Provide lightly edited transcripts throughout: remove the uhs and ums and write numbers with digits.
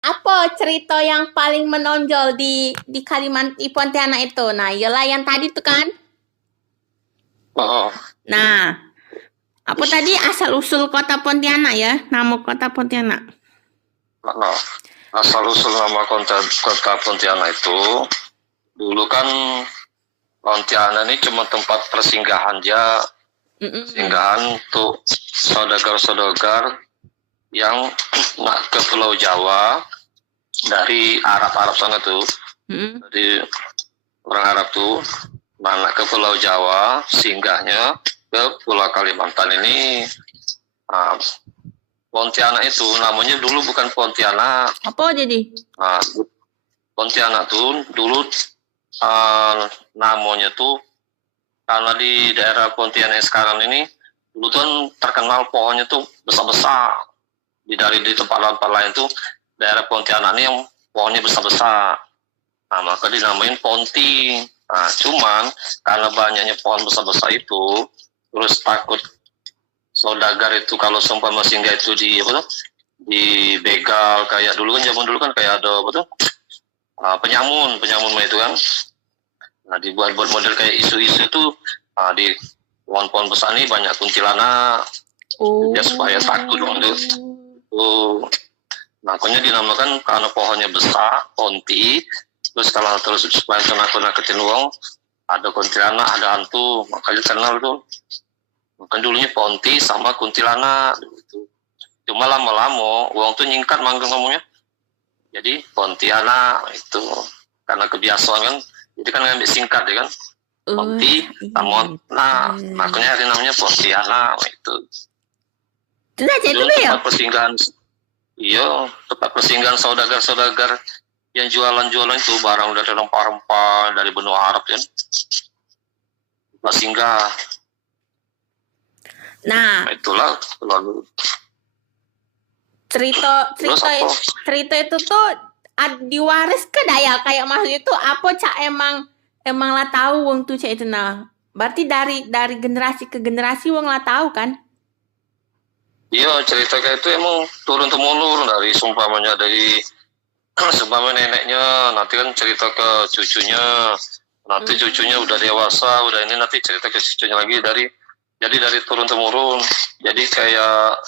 apa cerita yang paling menonjol di Kalimantan di Pontianak itu? Nah, iyalah yang tadi tuh kan. Oh, Nah, apa tadi asal usul kota Pontianak ya? Nama kota Pontianak. nah, asal usul nama kota Pontianak itu dulu kan Pontianak ini cuma tempat persinggahan aja, persinggahan untuk saudagar-saudagar yang nak ke Pulau Jawa dari Arab sana tuh, dari orang Arab tuh, nak ke Pulau Jawa, singgahnya ke Pulau Kalimantan ini. Nah, Pontianak itu namanya dulu bukan Pontianak. Apa jadi? Nah, Pontianak tuh dulu namanya tuh karena di daerah Pontianak sekarang ini dulu tuh terkenal pohonnya tuh besar-besar. Dari di tempat lain tuh daerah Pontianak ini yang pohonnya besar-besar. Nah, maka dinamain Ponti. Nah, cuman karena banyaknya pohon besar-besar itu, terus takut saudagar itu kalau seumpama singgah itu di apa tuh, di begal kayak dulu kan, zaman dulu kan kayak ada apa tuh, penyamun itu kan. Nah, dibuat model kayak isu-isu itu, di pohon-pohon besar ini banyak kuntilanak. Ya supaya takut dong tuh. Makanya dinamakan karena pohonnya besar, Ponti. Terus kalau terus supaya nakut-nakutin uang, ada kuntilanak, ada hantu, makanya kenal tuh. Kan dulunya Ponti sama kuntilanak gitu. Cuma lama-lama uang tuh nyingkat manggil ngomongnya. Jadi Pontianak itu karena kebiasaan kan, jadi kan ngambil singkat ya kan. Ponti sama makanya ada namanya Pontianak itu. Itu tempat persinggahan. Iya, tempat persinggahan saudagar-saudagar yang jualan-jualan itu barang dari rempah-rempah dari benua Arab kan. Tempat singgah. Nah, itulah lalu cerita itu tuh diwaris ke daya kayak maksudnya itu apa cak emang lah tahu wong tuh cak itu. Nah, berarti dari generasi ke generasi wong lah tahu kan? Iya, cerita kayak itu emang turun temurun dari sumpamanya neneknya, nanti kan cerita ke cucunya, nanti cucunya udah dewasa, udah ini nanti cerita ke cucunya lagi jadi dari turun temurun. Jadi kayak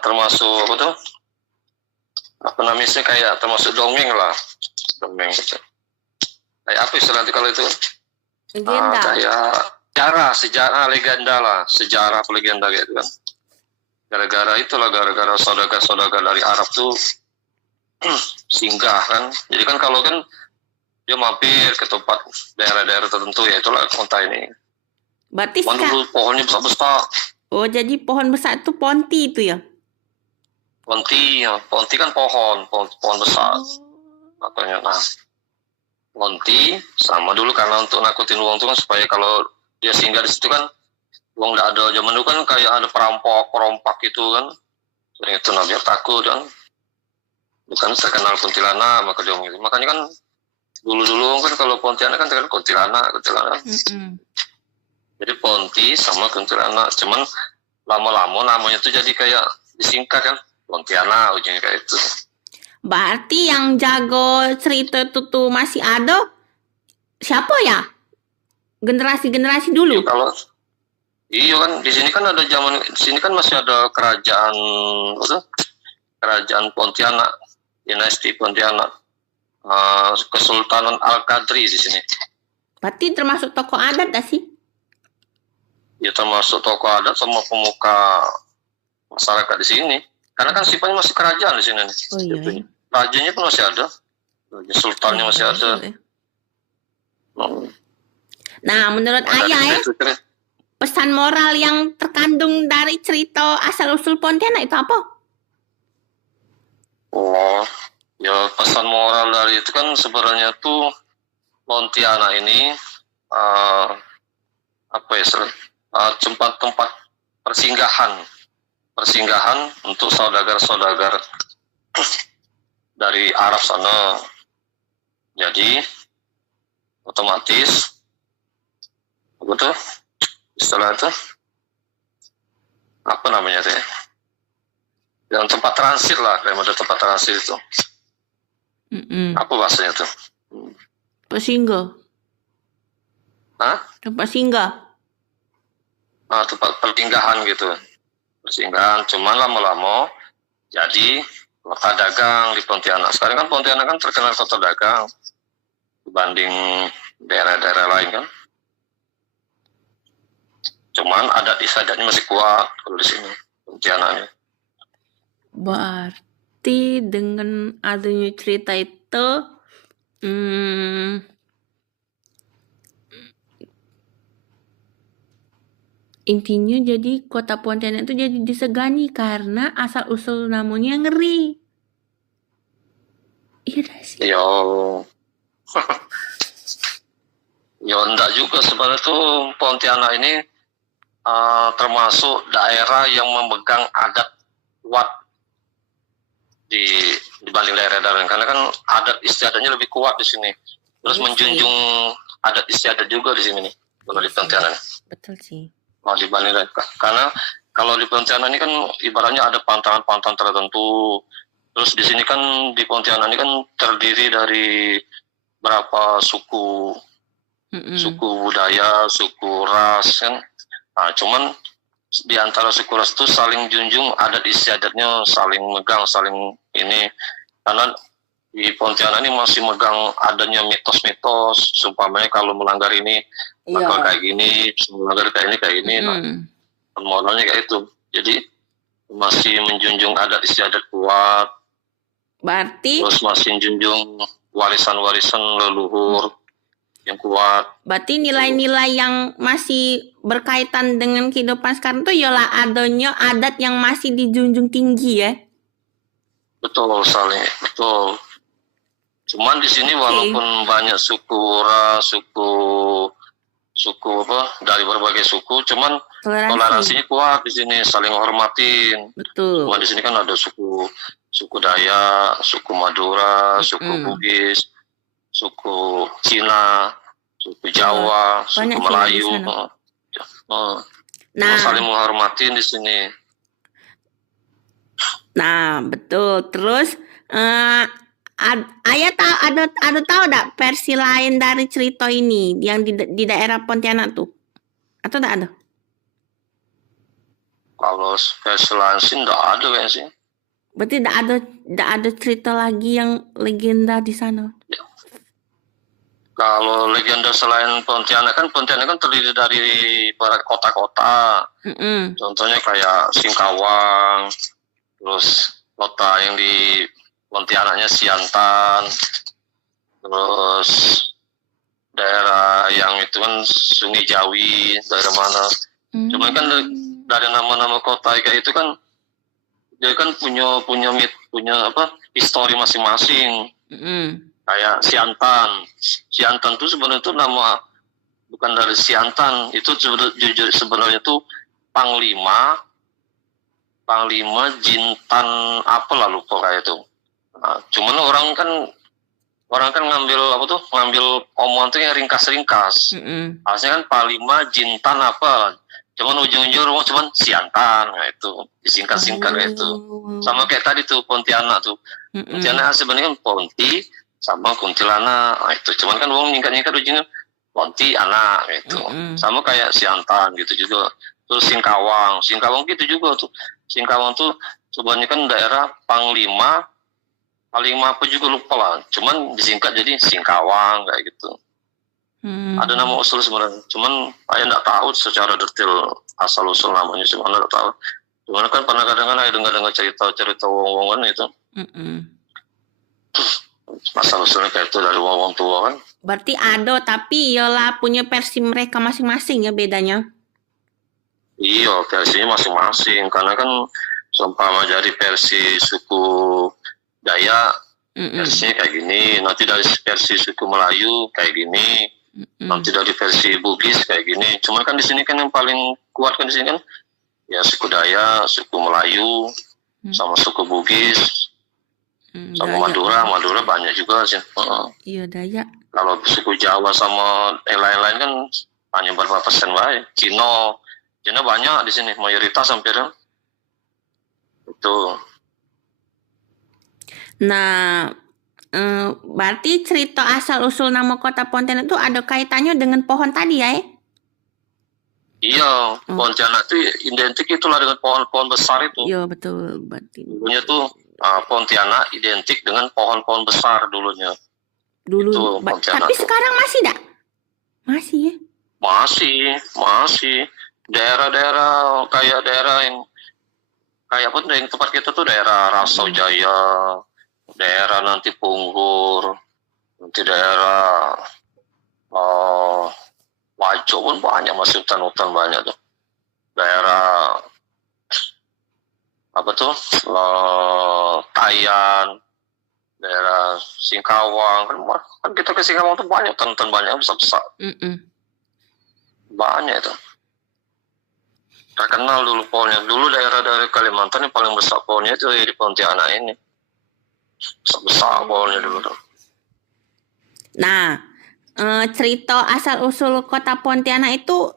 termasuk apa tuh? Apa namanya kayak termasuk dongeng lah, dongeng gitu. Kayak apa istilah nanti kalau itu? Kayak sejarah legenda lah, sejarah legenda gitu kan. Gara-gara saudagar dari Arab tuh singgah kan. Jadi kan kalau kan dia mampir ke tempat daerah-daerah tertentu, ya itulah kota ini. Berarti dulu pohonnya besar-besar. Oh, jadi pohon besar itu Ponti itu ya? Ponti kan pohon besar. Makanya Ponti sama dulu karena untuk nakutin uang itu kan, supaya kalau dia singgah di situ kan uang nggak ada. Zaman dulu kan kayak ada perompak gitu kan. Sering itu biar takut kan. Bukan terkenal kuntilanak, makanya kan dulu kan kalau Pontianak kan terkenal kuntilanak. Jadi Ponti sama kuntilanak, cuman lama-lama namanya tuh jadi kayak disingkat kan, Pontianak ujungnya kayak itu. Berarti yang jago cerita itu tuh masih ada siapa ya? Generasi dulu. Iya kan di sini kan ada di sini kan masih ada kerajaan Pontianak, dinasti Pontianak, Kesultanan Al-Qadri di sini. Berarti termasuk tokoh adat gak sih? Ya termasuk tokoh adat sama pemuka masyarakat di sini. Karena kan sifatnya masih kerajaan di sini. Oh iya. Rajanya pun masih ada, sultannya masih ada. Nah, menurut ayah ya, pesan moral yang terkandung dari cerita asal-usul Pontianak itu apa? Oh, ya pesan moral dari itu kan sebenarnya tuh Pontianak ini tempat persinggahan untuk saudagar-saudagar dari Arab sana. Jadi otomatis betul istilah itu apa namanya tuh ya? Yang tempat transit lah, kayak ada tempat transit itu. Apa bahasanya tuh? Tempat singgah. Hah? Tempat singgah. Tempat persinggahan gitu. Persinggahan. Cuman lama-lama jadi kota dagang di Pontianak. Sekarang kan Pontianak kan terkenal kota dagang dibanding daerah-daerah lain kan. Cuman adat istiadatnya masih kuat kalau di sini Pontianak ini. Berarti dengan adanya cerita itu, intinya jadi kota Pontianak itu jadi disegani karena asal usul namanya ngeri. Iya dah sih. Yo, yo enggak juga sebenarnya tuh Pontianak ini termasuk daerah yang memegang adat kuat dibanding daerah-daerah lain. Karena kan adat istiadatnya lebih kuat di sini. Terus Iya sih. menjunjung adat istiadat juga di sini nih kalau di Pontianak. Betul sih. Dibanding karena kalau di Pontianak ini kan ibaratnya ada pantangan-pantangan tertentu. Terus di sini kan di Pontianak ini kan terdiri dari berapa suku budaya, suku ras kan. Nah, cuman di antara suku ras itu saling junjung adat istiadatnya, saling megang, saling ini. Karena di Pontianak ini masih megang adanya mitos-mitos, sumpamanya kalau melanggar ini bakal kayak gini, melanggar kayak ini. Nah, modalnya kayak itu. Jadi masih menjunjung adat istiadat kuat. Berarti Terus masih menjunjung warisan-warisan leluhur yang kuat. Berarti nilai-nilai yang masih berkaitan dengan kehidupan sekarang tuh ialah adanya adat yang masih dijunjung tinggi ya. Betul saling, betul. Cuman di sini walaupun banyak suku ras, suku apa dari berbagai suku, cuman toleransinya kuat di sini, saling hormatin. Betul. Cuma di sini kan ada suku Dayak, suku Madura, suku Bugis, suku Cina, suku Jawa, suku Melayu. Saling menghormatin di sini. Nah, betul. Terus Ayah tahu tak versi lain dari cerita ini yang di daerah Pontianak tuh? Atau tak ada? Kalau versi lain sih enggak ada kayaknya sih. Berarti enggak ada cerita lagi yang legenda di sana. Ya. Kalau legenda selain Pontianak kan terdiri dari barat kota-kota. Contohnya kayak Singkawang, terus kota yang di Pontianaknya Siantan, terus daerah yang itu kan Sungai Jawi, daerah mana. Cuma kan dari nama-nama kota kayak itu kan dia kan punya apa histori masing-masing. Kayak Siantan tuh sebenarnya itu nama bukan dari Siantan, itu sebenarnya tuh Panglima Jintan apa lah lupa kayak itu. Nah, cuman orang kan ngambil omongan tuh yang ringkas-ringkas. Harusnya kan Panglima Jintan apa, cuman ujung-ujung rumah cuman Siantan, nah itu disingkat-singkat kayak itu. Sama kayak tadi tuh Pontianak tuh. Pontianak sebenarnya kan Ponti sama Kuntilanak, nah itu cuman kan orang nyingkat-nyingkat ujungnya Pontianak gitu. Sama kayak Siantan gitu juga. Terus Singkawang gitu juga tuh. Singkawang tuh sebenarnya kan daerah Panglima apa juga lupa lah. Cuman disingkat jadi Singkawang kayak gitu. Ada nama usul sebenarnya. Cuman saya nggak tahu secara detail asal usul namanya. Cuman nggak tahu. Cuman kan pernah kadang-kadang saya dengar cerita wong-wongan itu. Asal usulnya kayak itu dari wong-wong tua kan. Berarti ada tapi ialah punya versi mereka masing-masing ya bedanya. Iya, versinya masing-masing. Karena kan seumpama jadi versi suku Dayak, versinya kayak gini. Nanti dari versi suku Melayu kayak gini. Nanti dari versi Bugis kayak gini. Cuma kan di sini kan yang paling kuat kan di sini kan ya suku Dayak, suku Melayu, sama suku Bugis, sama Madura banyak juga sih. Iya Dayak. Kalau suku Jawa sama yang lain-lain kan hanya berapa persen baik. Cina banyak di sini, mayoritas hampir itu. Nah, Berarti cerita asal usul nama kota Pontianak itu ada kaitannya dengan pohon tadi ya? Iya, Pontianak itu identik itulah dengan pohon-pohon besar itu. Iya betul, berarti. Dulunya tuh Pontianak identik dengan pohon-pohon besar dulunya. Dulu, Itu Pontianak tapi tuh. sekarang masih dak? Masih ya? Masih. Daerah-daerah kayak daerah yang kayak apa yang tempat kita tuh daerah Rasau Jaya, daerah nanti Punggur, nanti daerah Wajo pun banyak, masih hutan-hutan banyak tuh. Daerah apa tuh Tayan, daerah Singkawang kan kita ke Singkawang tuh banyak hutan banyak besar-besar. Banyak itu. Terkenal dulu pohonnya. Dulu daerah dari Kalimantan yang paling besar pohonnya itu di Pontianak ini. Besar pohonnya dulu tuh. Nah, cerita asal usul kota Pontianak itu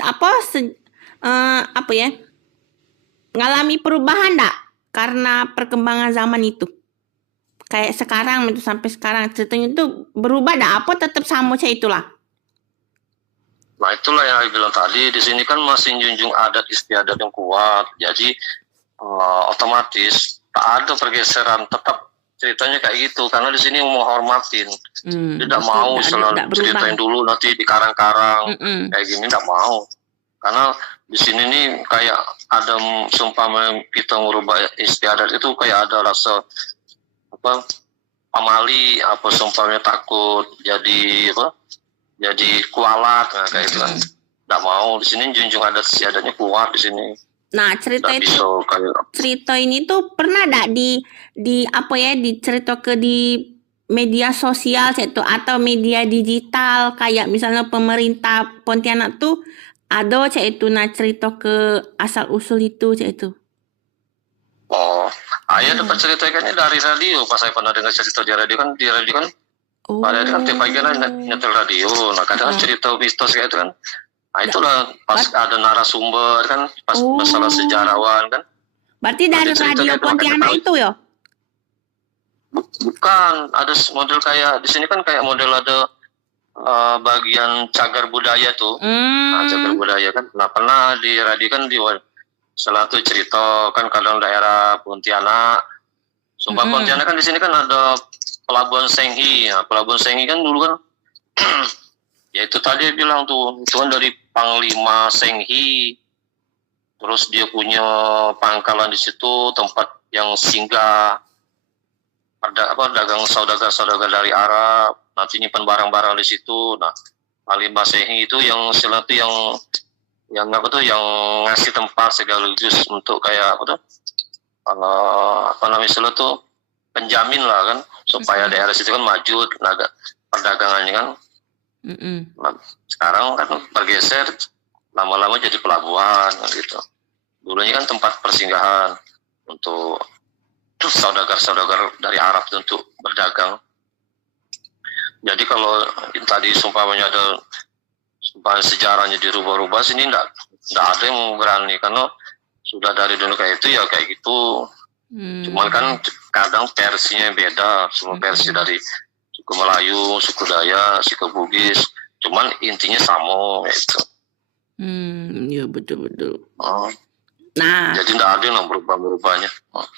apa ya? Ngalami perubahan enggak karena perkembangan zaman itu? Kayak sekarang itu sampai sekarang ceritanya itu berubah enggak apa tetap sama kayak itulah? Nah itulah yang saya bilang tadi, di sini kan masih junjung adat istiadat yang kuat, jadi otomatis tak ada pergeseran, tetap ceritanya kayak gitu, karena di sini mau hormatin, tidak mau selalu ceritain dulu nanti di karang-karang kayak gini, tidak mau, karena di sini nih kayak ada sumpah kita merubah istiadat itu kayak ada rasa apa pamali, apa sumpahnya takut jadi apa? Jadi kualat, nah, kayak itu kan. Nggak mau, di sini junjung adat istiadatnya kuat di sini. Nah, cerita ini tuh pernah enggak di apa ya, dicerita ke di media sosial itu atau media digital kayak misalnya pemerintah Pontianak tuh ada itu nah cerita ke asal usul itu itu. Oh, ayah dapat ceritakannya dari radio, pas saya pernah dengar cerita di radio kan pada kan tiap pagi kan nyetel radio, nah kadang cerita mistos kayak itu kan. Nah itulah pas ada narasumber kan, pas masalah sejarawan kan. Berarti dari radio Pontianak itu ya? Bukan, ada model kayak di sini kan kayak model ada bagian cagar budaya tuh. Nah, cagar budaya kan. Nah pernah di radio kan salah satu cerita kan kadang daerah Pontianak. Sumpah Pontianak kan di sini kan ada Pelabuhan Senghi. Nah, Pelabuhan Senghi kan dulu kan ya itu tadi bilang tuh, itu kan dari Panglima Senghi. Terus dia punya pangkalan di situ, tempat yang singgah. Ada dagang saudagar dari Arab, nanti nyimpan barang-barang di situ. Nah, Panglima Senghi itu yang selalu yang ngasih tempat sekaligus untuk kayak namanya tuh penjamin lah kan, supaya daerah situ kan maju perdagangannya kan. Nah, sekarang kan bergeser lama-lama jadi pelabuhan gitu. Dulunya kan tempat persinggahan untuk saudagar dari Arab untuk berdagang. Jadi kalau tadi sumpahnya ada sejarahnya dirubah-rubah, sini enggak ada yang berani karena sudah dari dulu kayak itu ya kayak gitu. Cuman kan kadang versinya beda, semua versi dari suku Melayu, suku Dayak, suku Bugis, cuman intinya sama gitu. Ya betul. Nah, jadi tidak ada yang berubah-berubahnya.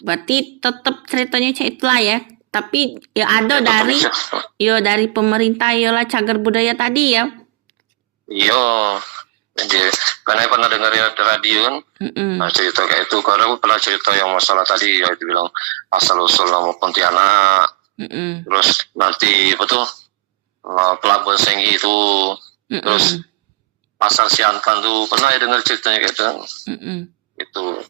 Berarti tetap ceritanya itulah ya. Tapi ya ada dari pemerintah lah cagar budaya tadi ya. Iya. Jadi karena pernah dengar ya di radio kan, nah, cerita kayak itu. Karena aku pernah cerita yang masalah tadi, ya itu bilang asal usul nama Pontianak, terus nanti Pelabuhan Senghi itu, terus Pasar Siantan tuh pernah ya dengar ceritanya kayak itu. Itu,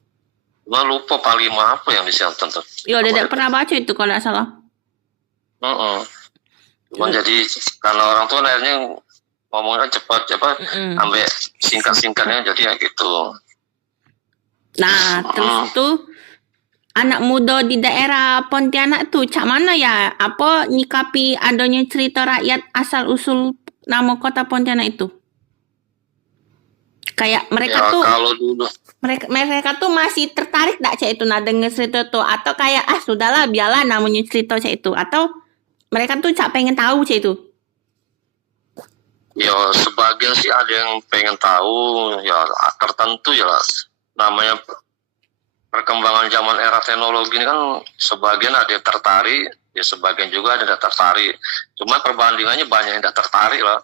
nggak lupa Panglima apa yang di Siantan tuh. Iya, tidak pernah baca itu kalau nggak salah. Cuman jadi karena orang tua akhirnya ngomongnya cepat sampai singkat-singkatnya jadi ya gitu. Nah, terus tuh anak muda di daerah Pontianak tuh cak mana ya apa nyikapi adanya cerita rakyat asal usul nama kota Pontianak itu? Kayak mereka tuh kalau dulu mereka tuh masih tertarik enggak cak itu nah denger cerita tuh atau kayak sudahlah biarlah namanya cerita cak itu atau Mereka tuh Cak pengen tahu Cak itu. Ya sebagian sih ada yang pengen tahu, ya tertentu ya namanya perkembangan zaman era teknologi ini kan sebagian ada yang tertarik, ya sebagian juga ada yang tidak tertarik. Cuma perbandingannya banyak yang tidak tertarik lah.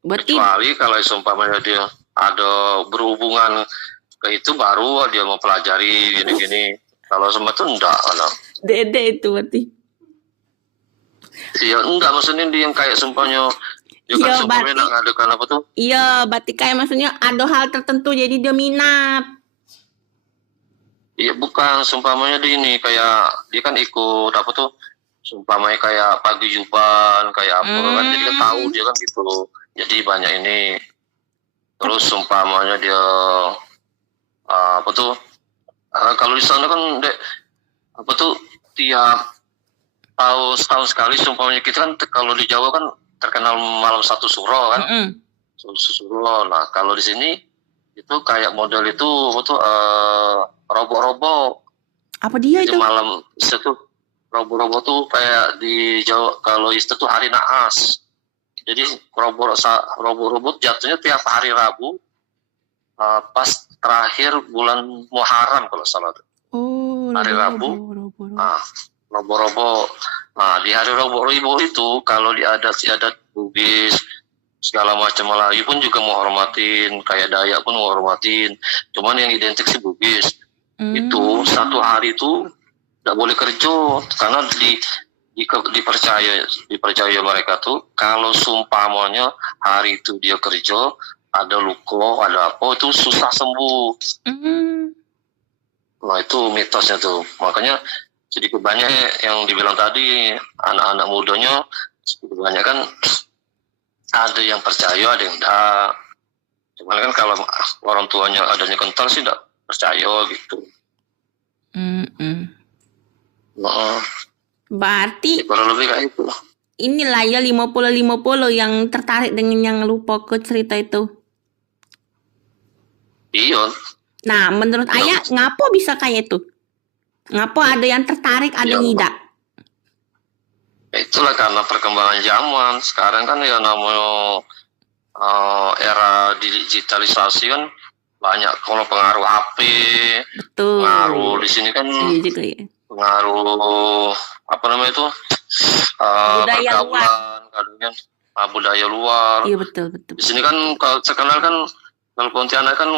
Berarti Kecuali kalau seumpamanya dia ada berhubungan ke itu baru dia mau pelajari gini-gini. Kalau semua itu enggak lah. Dede itu berarti. Ya enggak, maksudnya dia yang kayak seumpamanya dia kan Iya, seumpamanya berarti. ngadakan apa tuh? Iya, berarti kayak maksudnya ada hal tertentu jadi dia minat. Iya bukan, seumpamanya dia ini kayak dia kan ikut apa tuh? Seumpamanya kayak paguyuban, kayak apa kan jadi dia tahu dia kan gitu. Jadi banyak ini. Terus seumpamanya dia apa tuh? Kalau di sana kan dek apa tuh tiap setahun sekali seumpamanya kita kan kalau di Jawa kan terkenal malam satu suro kan. Suro. Nah, kalau di sini itu kayak model itu apa tuh robok-robok. Apa dia Jadi itu? malam itu robok-robok tuh kayak di Jawa kalau itu tuh hari naas. Jadi robot jatuhnya tiap hari Rabu pas terakhir bulan Muharram kalau salah. Oh, Hari Rabu. robo. Nah, robo-robo. Nah, di hari robo-robo itu kalau di adat Bugis segala macam Melayu pun juga mau hormatin, kayak Dayak pun mau hormatin. Cuman yang identik sih Bugis. Itu satu hari itu tidak boleh kerja karena dipercaya mereka tuh kalau sumpamanya hari itu dia kerja ada luka ada apa itu susah sembuh. Nah itu mitosnya tuh, makanya sedikit banyak yang dibilang tadi anak-anak mudanya sedikit banyak kan ada yang percaya ada yang enggak. Cuman kan kalau orang tuanya adanya kental sih enggak percaya gitu. Nah, berarti kurang lebih kayak itu. Inilah ya 50-50 yang tertarik dengan yang lupa ke cerita itu. Iya. Nah, menurut Ayah, ngapo bisa kayak itu? Ngapo ada yang tertarik, ada yang tidak? Itulah karena perkembangan zaman. Sekarang kan ya namanya era digitalisasi kan banyak kalau pengaruh HP. Betul. Pengaruh di sini kan juga, ya. Pengaruh apa namanya itu? Budaya luar. Kadang budaya luar. Iya betul. Di sini kan kalau terkenal kan kalau Pontianak kan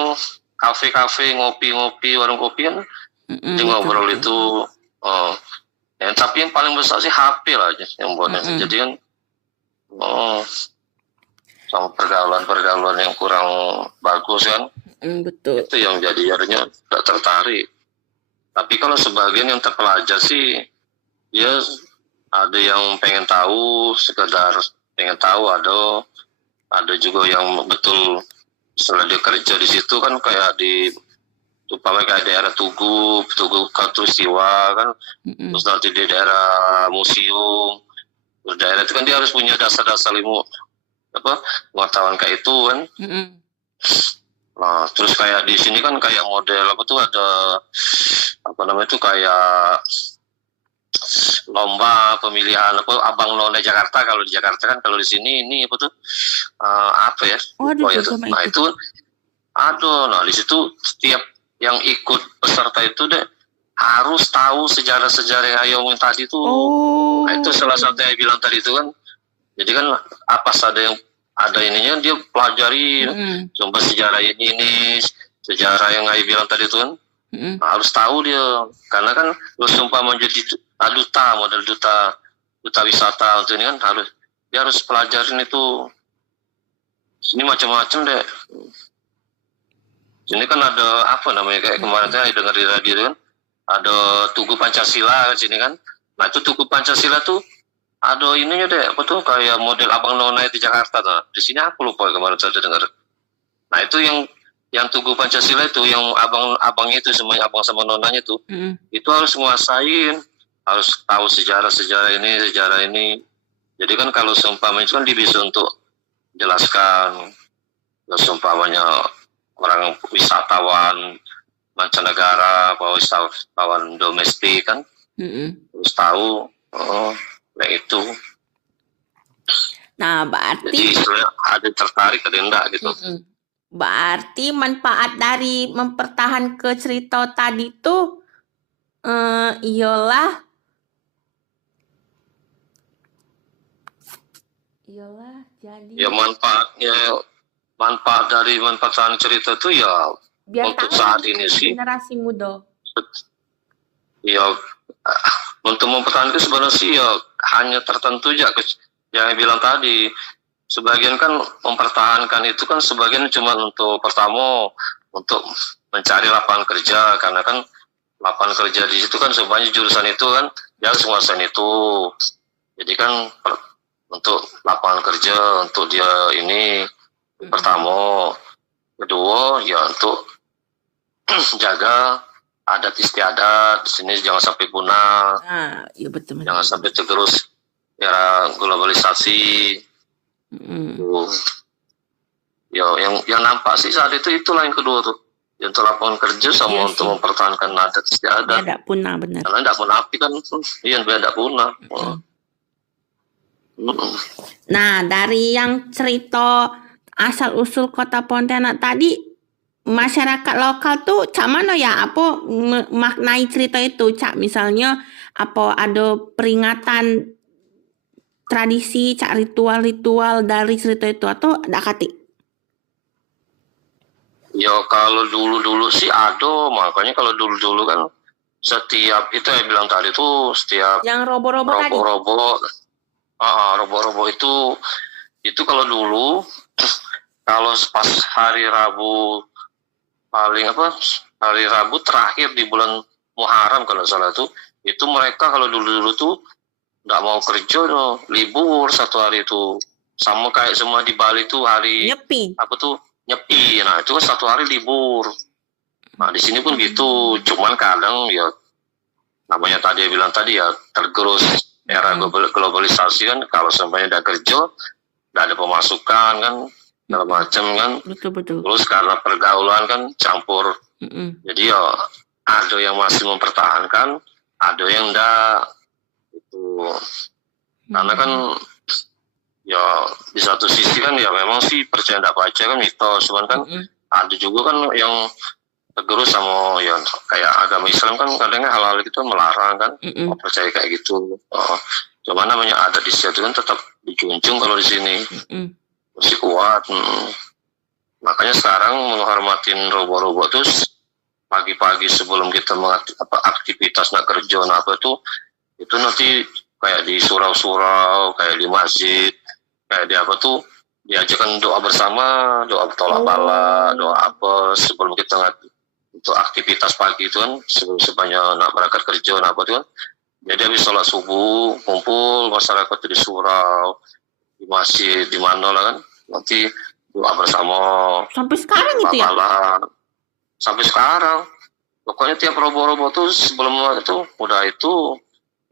kafe-kafe, ngopi-ngopi, warung kopi kan di ngobrol itu. Tapi yang paling besar sih HP lah yang buatnya. Jadi kan sama pergaulan yang kurang bagus kan. Betul. Itu yang jadinya tidak tertarik. Tapi kalau sebagian yang terpelajar sih dia ada yang pengen tahu, sekedar pengen tahu, ada juga yang betul setelah dia kerja di situ kan kayak di umpamanya kayak daerah Tugu Katulistiwa kan, terus nanti di daerah museum, terus daerah itu kan dia harus punya dasar-dasar ilmu pengetahuan kayak itu kan. Nah terus kayak di sini kan kayak model apa tuh ada apa namanya itu kayak lomba pemilihan apa abang none Jakarta. Kalau di Jakarta kan, kalau di sini ini apa tuh apa ya? Nah itu nah di situ setiap yang ikut peserta itu deh harus tahu sejarah-sejarah yang Ayo omongin tadi tuh. Nah itu salah satu yang bilang tadi itu kan. Jadi kan apa ada ininya dia pelajari coba sejarah ini sejarah yang Ayo bilang tadi itu kan. Nah, harus tahu dia karena kan terus umpama menjadi model duta wisata untuk ini kan dia harus pelajarin itu. Ini macam-macam deh. Sini kan ada apa namanya kayak kemarin saya dengar di radio kan ada Tugu Pancasila kan sini kan. Nah itu Tugu Pancasila tuh ada ininya deh apa tuh kayak model abang nona di Jakarta tuh. Di sini aku lupa kemarin saya dengar. Nah itu yang Tugu Pancasila itu yang abangnya itu semuanya abang sama nonanya tuh itu harus menguasain, harus tahu sejarah ini. Jadi kan kalau seumpamanya itu kan dia bisa untuk jelaskan seumpamanya orang wisatawan mancanegara atau wisatawan domestik kan harus tahu kayak itu. Nah, Jadi berarti istilahnya ada yang tertarik, ada yang enggak gitu. berarti manfaat dari mempertahankan cerita tadi tuh iyalah jadi Ya manfaat dari manfaat cerita itu ya biar untuk tahu saat ini sih generasi muda. ya untuk mempertahankan sebenarnya sih ya hanya tertentu aja yang bilang tadi. Sebagian kan mempertahankan itu kan sebagian cuma untuk pertama untuk mencari lapangan kerja, karena kan lapangan kerja di situ kan sebanyak jurusan itu kan dia harus menguasai itu. Jadi kan untuk lapangan kerja untuk dia ini pertama. Kedua ya untuk jaga adat istiadat di sini jangan sampai punah. Iya betul. Jangan sampai tergerus era globalisasi. Ya yang nampak sih saat itu itulah yang kedua tuh, yang untuk lapangan kerja sama untuk mempertahankan adat istiadat. Biar tidak punah, benar. Karena tidak punah api kan, iya biar tidak punah. Nah, dari yang cerita asal usul kota Pontianak tadi, masyarakat lokal tuh cak mana ya apa maknai cerita itu, cak misalnya apa ada peringatan tradisi, cak ritual-ritual dari cerita itu atau ada kati? Ya kalau dulu-dulu sih ada, makanya kalau dulu-dulu kan setiap itu yang bilang tadi tuh setiap yang robo-robo tadi. Robo-robo itu kalau dulu kalau pas hari Rabu hari Rabu terakhir di bulan Muharram kalau salah itu mereka kalau dulu-dulu tuh nggak mau kerja loh, libur satu hari itu, sama kayak semua di Bali tuh hari nyepi. Nyepi. Nah itu kan satu hari libur. Nah di sini pun gitu, cuman kadang ya namanya tadi bilang tadi ya tergerus era globalisasi kan, kalau semuanya udah kerja nggak ada pemasukan kan segala macam kan. Betul. Terus karena pergaulan kan campur. Jadi ya ada yang masih mempertahankan, ada yang enggak itu. Karena kan ya di satu sisi kan ya memang sih percaya enggak baca kan mitos, cuman kan ada juga kan yang tergerus sama ya kayak agama Islam kan kadangnya hal-hal itu melarang kan, percaya kayak gitu. Cuman namanya adat di situ kan tetap dijunjung kalau di sini masih kuat. Makanya sekarang menghormatin robo-robo terus pagi-pagi sebelum kita aktivitas nak kerja apa itu nanti kayak di surau-surau, kayak di masjid, kayak di apa tuh diajarkan doa bersama, doa tolak bala, doa apa sebelum kita untuk aktivitas pagi itu kan, sebanyak nak berangkat kerja apa tuh kan. Jadi habis sholat subuh kumpul masyarakat di surau, di masjid, di mana lah kan, nanti doa bersama. Sampai sekarang itu ya? Sampai sekarang. Pokoknya tiap robo-robo tuh sebelum itu udah itu.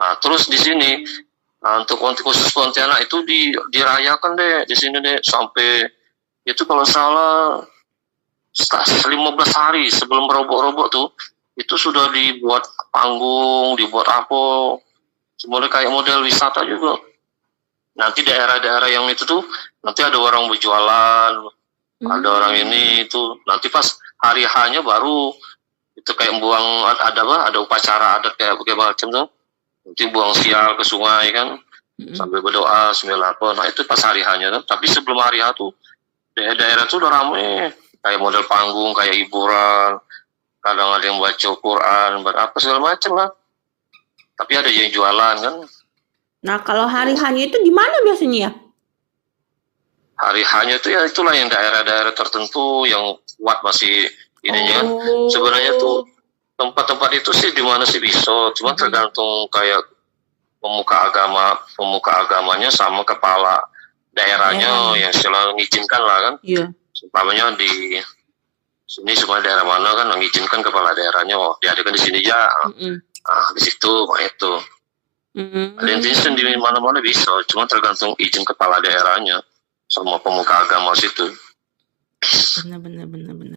Nah terus di sini untuk khusus Pontianak itu dirayakan deh di sini deh sampai itu kalau salah 15 hari sebelum robo-robo tuh itu sudah dibuat panggung, dibuat apa, semuanya kayak model wisata juga. Nanti daerah-daerah yang itu tuh nanti ada orang berjualan, ada orang ini itu. Nanti pas hari hanya baru itu kayak buang ada upacara adat kayak macam tuh. Nanti buang sial ke sungai kan, sambil berdoa sembilan apa. Nah itu pas hari hanya tuh. Tapi sebelum hari H tuh daerah-daerah tuh udah ramai, kayak model panggung, kayak hiburan. Kadang ada yang baca Quran, apa segala macam lah. Tapi ada yang jualan kan. Nah kalau hari hanya itu di mana biasanya ya? Hari hanya itu ya itulah yang daerah-daerah tertentu yang kuat masih ininya kan. Sebenarnya tuh tempat-tempat itu sih di mana sih bisa, cuma tergantung kayak pemuka agamanya sama kepala daerahnya yang selalu mengizinkan lah kan. Umpamanya di sini semua daerah mana kan mengizinkan kepala daerahnya, diadakan di sini ya. Di situ itu. Ada intinya di mana-mana bisa, cuma tergantung izin kepala daerahnya sama pemuka agama situ. Benar.